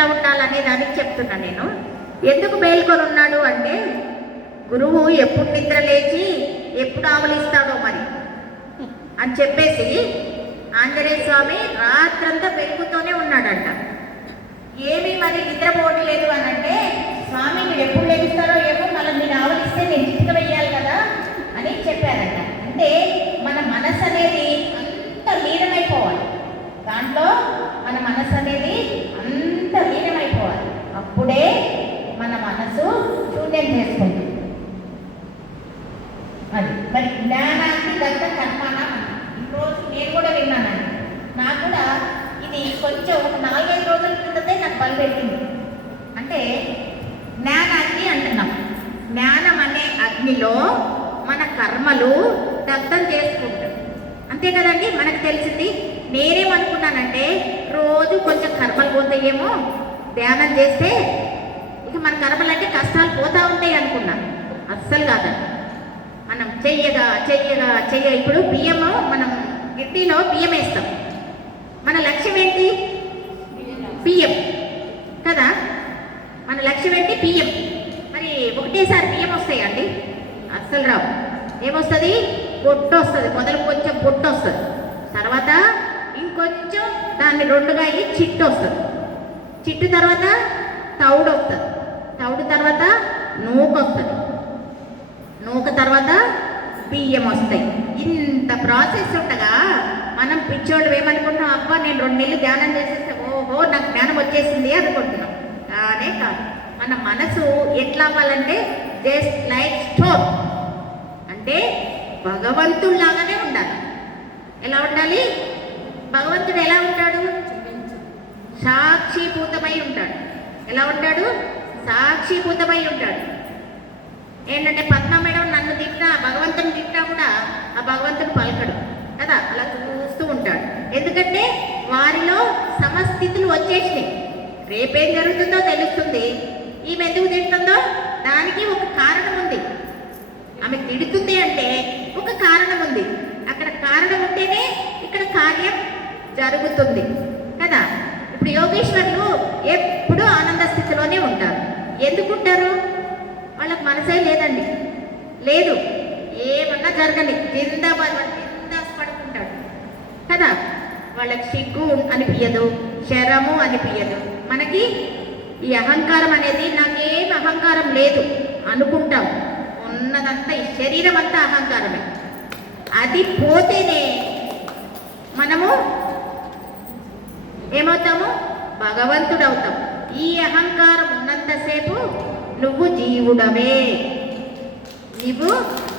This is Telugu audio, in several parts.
ఎట్లా ఉండాలనే దానికి చెప్తున్నా నేను. ఎందుకు మేల్కొని ఉన్నాడు అంటే గురువు ఎప్పుడు నిద్ర లేచి ఎప్పుడు ఆవలిస్తాడో మరి అని చెప్పేసి ఆంజనేయ స్వామి రాత్రంతా వెలుగుతూనే ఉన్నాడంట. ఏమీ మరి నిద్రపోవట్లేదు అని అంటే స్వామి మీరు ఎప్పుడు లేస్తారో ఏమో, మళ్ళీ మీరు ఆవలిస్తే నేను చిట్క వేయాలి కదా అని చెప్పారంట. అంటే మన మనసు అనేది అంత లీనమైపోవాలి, దాంట్లో మన మనసు అనేది అంత లీనమైపోవాలి. అప్పుడే మన మనసు శూన్యం చేసుకుంటుంది. అది మరి జ్ఞానానికి దగ్గర కర్మానా. ఈరోజు నేను కూడా విన్నానండి, నాకు కూడా ఇది కొంచెం ఒక 4-5 రోజుల క్రితమే నాకు బలి పెట్టింది. అంటే జ్ఞానాన్ని అంటున్నాం, జ్ఞానం అనే అగ్నిలో మన కర్మలు దగ్ధం చేసుకుంటాం, అంతే కదండి. మనకు తెలిసింది. నేనేమనుకున్నానంటే రోజు కొంచెం కర్మలు పోతాయేమో ధ్యానం చేస్తే ఇక మన కర్మలు అంటే కష్టాలు పోతూ ఉంటాయి అనుకున్నాను. అస్సలు కాదండి. మనం చెయ్యగా ఇప్పుడు బియ్యము మనం గిడ్డీలో బియ్యం వేస్తాం, మన లక్ష్యం ఏంటి? బియ్యం కదా. మన లక్ష్యం ఏంటి? బియ్యం. మరి ఒకటేసారి బియ్యం వస్తాయండి? అస్సలు రావు. ఏమొస్తుంది? పొట్టు వస్తుంది. మొదలు కొంచెం పొట్టు వస్తుంది, తర్వాత ఇంకొంచెం దాన్ని 2గా అయ్యి చిట్టు వస్తుంది. చిట్టు తర్వాత తౌడు వస్తుంది, తౌడు తర్వాత నూక వస్తుంది, నూక తర్వాత బియ్యం వస్తాయి. ఇంత ప్రాసెస్ ఉండగా మనం పిచ్చోళ్ళు ఏమనుకుంటున్నాం, అబ్బా నేను 2 నెలలు ధ్యానం చేసేస్తే ఓహో నాకు జ్ఞానం వచ్చేసింది అనుకుంటున్నాం. కానే కాదు. మన మనసు ఎట్లా అవ్వాలంటే జస్ట్ లైక్ స్టోన్, అంటే భగవంతుడిలాగానే ఉండాలి. ఎలా ఉండాలి? భగవంతుడు ఎలా ఉంటాడు? సాక్షిభూతమై ఉంటాడు. ఎలా ఉంటాడు? సాక్షిభూతమై ఉంటాడు. ఏంటంటే పద్మ మేడం నన్ను తిట్టినా, భగవంతుని తిట్టినా కూడా ఆ భగవంతుడు పలకడు కదా, అలా చూస్తూ ఉంటాడు. ఎందుకంటే వారిలో సమస్థితులు వచ్చేసినాయి. రేపేం జరుగుతుందో తెలుస్తుంది. ఈమె ఎందుకు తిడుతుందో దానికి ఒక కారణం ఉంది. ఆమె తిడుతుంది అంటే ఒక కారణం ఉంది. అక్కడ కారణం ఉంటేనే ఇక్కడ కార్యం జరుగుతుంది కదా. ఇప్పుడు యోగేశ్వరులు ఎప్పుడూ ఆనంద స్థితిలోనే ఉంటారు. ఎందుకుంటారు? వాళ్ళకి మనసే లేదండి, లేదు. ఏమన్నా జరగని జిందాస్ పడుకుంటాడు కదా. వాళ్ళకి సిగ్గు అనిపించదు, శరము అనిపించదు. మనకి ఈ అహంకారం అనేది నాకేం అహంకారం లేదు అనుకుంటాం. ఉన్నదంతా ఈ శరీరం అంతా అహంకారమే. అది పోతేనే మనము ఏమవుతాము? భగవంతుడు అవుతాం. ఈ అహంకారం ఉన్నంతసేపు నువ్వు జీవుడవే, నువ్వు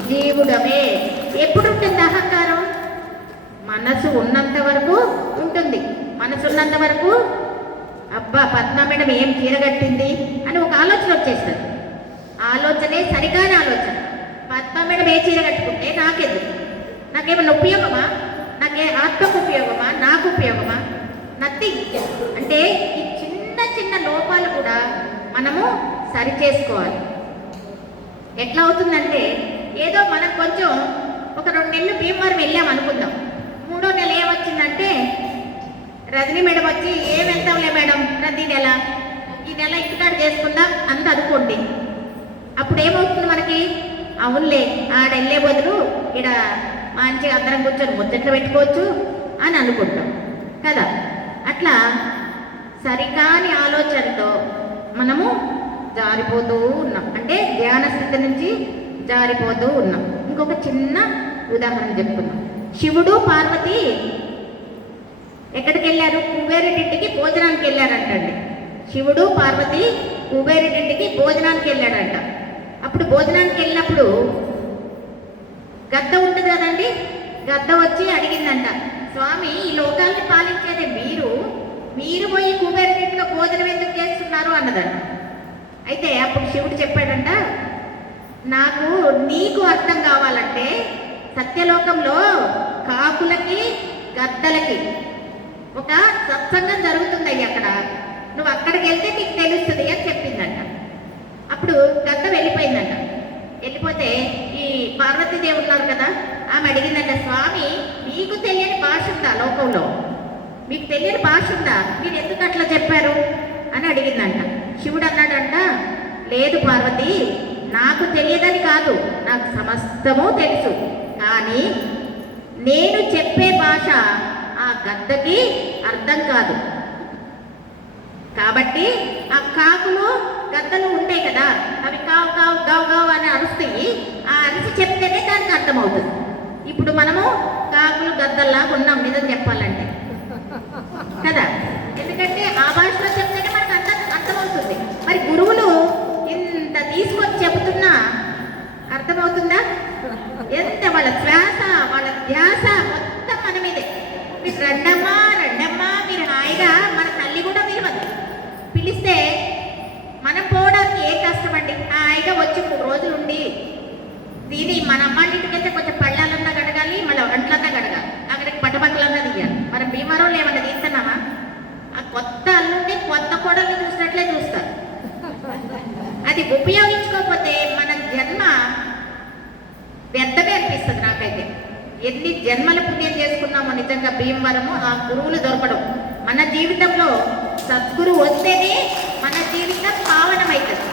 జీవుడవే. ఎప్పుడు ఉంటుంది అహంకారం? మనసు ఉన్నంత వరకు ఉంటుంది. మనసు ఉన్నంత వరకు అబ్బా పద్మ మేడం ఏం చీరగట్టింది అని ఒక ఆలోచన వచ్చేస్తుంది. ఆలోచనే సరికాని ఆలోచన. పద్మ మేడం ఏ చీర కట్టుకుంటే నాకెందుకు? నాకేమన్నా ఉపయోగమా? నాకే ఆత్మకు ఉపయోగమా? నాకు ఉపయోగమా? నథింగ్. అంటే ఈ చిన్న లోపాలు కూడా మనము సరి చేసుకోవాలి. ఎట్లా అవుతుందంటే ఏదో మనం కొంచెం ఒక 2 నెలలు భీమవరం వెళ్ళాం అనుకుందాం. 3వ నెల ఏమొచ్చిందంటే రజనీ మేడం వచ్చి ఏం వెళ్తాంలే మేడం ప్రతి నెల, ఈ నెల ఇంటికాడ చేసుకుందాం అంత అనుకోండి. అప్పుడు ఏమవుతుంది మనకి? అవునులే ఆడ వెళ్ళే బదులు ఇక్కడ మంచిగా అందరం కూర్చొని ముచ్చట్లు పెట్టుకోవచ్చు అని అనుకుంటాం కదా. అట్లా సరికాని ఆలోచనతో మనము జారిపోతూ ఉన్నాం, అంటే ధ్యాన స్థితి నుంచి జారిపోతూ ఉన్నాం. ఇంకొక చిన్న ఉదాహరణ చెప్పుకున్నాం. శివుడు పార్వతి ఎక్కడికి వెళ్ళారు? కుబేరుడింటికి భోజనానికి వెళ్ళారంటండి. శివుడు పార్వతి కుబేరుడింటికి భోజనానికి వెళ్ళాడంట. అప్పుడు భోజనానికి వెళ్ళినప్పుడు గద్ద ఉంటుంది కదండి, గద్ద వచ్చి అడిగిందంట, స్వామి ఈ లోకాల్ని పాలించేది మీరు పోయి కుబేరుడింటిలో భోజనం ఎందుకు చేస్తున్నారు అన్నదంట. అయితే అప్పుడు శివుడు చెప్పాడంట, నాకు నీకు అర్థం కావాలంటే సత్యలోకంలో కాకులకి గద్దలకి ఒక సత్సంగం జరుగుతుంది అక్కడ, నువ్వు అక్కడికి వెళ్తే నీకు తెలుస్తుంది అని చెప్పిందంట. అప్పుడు గద్ద వెళ్ళిపోయిందంట. వెళ్ళిపోతే ఈ పార్వతీదేవి ఉన్నారు కదా, ఆమె అడిగిందంట, స్వామి మీకు తెలియని భాష ఉందా లోకంలో? మీకు తెలియని భాష ఉందా? మీరు ఎందుకు అట్లా చెప్పారు అని అడిగింది. శివుడు అన్నాడంట, లేదు పార్వతి, నాకు తెలియదని కాదు, నాకు సమస్తము తెలుసు, కానీ నేను చెప్పే భాష ఆ గద్దకి అర్థం కాదు. కాబట్టి ఆ కాకులు గద్దలు ఉంటాయి కదా, అవి కావు కావు గావు గావు అని అరుస్తాయి. ఆ అరిసి చెప్తేనే దానికి అర్థమవుతుంది. ఇప్పుడు మనము కాకులు గద్దల్లాగా ఉన్నాం నిజం చెప్పాలంటే కదా, ఎందుకంటే ఆ భాషలో చెప్తేనే మనకు అర్థమవుతుంది. మరి గురువులు ఇంత తీసుకొచ్చి చెబుతున్నా అర్థమవుతుందా? ఎంత వాళ్ళ శ్వాస, వాళ్ళ ధ్యాస మొత్తం మన మీదే. మీరు రండమ్మా రండమ్మా, మీరు హాయిగా, మన తల్లి కూడా పిలవదు, పిలిస్తే మనం పోవడానికి ఏ కష్టం అండి. హాయిగా వచ్చి 3 రోజులు ఉండి దీని మన అమ్మ ఇంటికి వెళ్తే కొంచెం పళ్ళాలన్నా గడగాలి, మళ్ళీ వంటలన్నా గడగాలి, అక్కడికి పట్టపక్కలన్నా తీయాలి. మనం భీమవరంలో ఏమన్నా తీస్తున్నామా? ఆ కొత్త అల్లుండి కొత్త కోడల్ని చూసినట్లే చూస్తారు. అది ఉపయోగించుకోకపోతే మన జన్మ వ్యర్థమే అనిపిస్తుంది నాకైతే. ఎన్ని జన్మల పుణ్యం చేసుకున్నామో నిజంగా భీమవరము, ఆ గురువులు దొరకడం. మన జీవితంలో సద్గురు వస్తేనే మన జీవితం పావనమవుతుంది.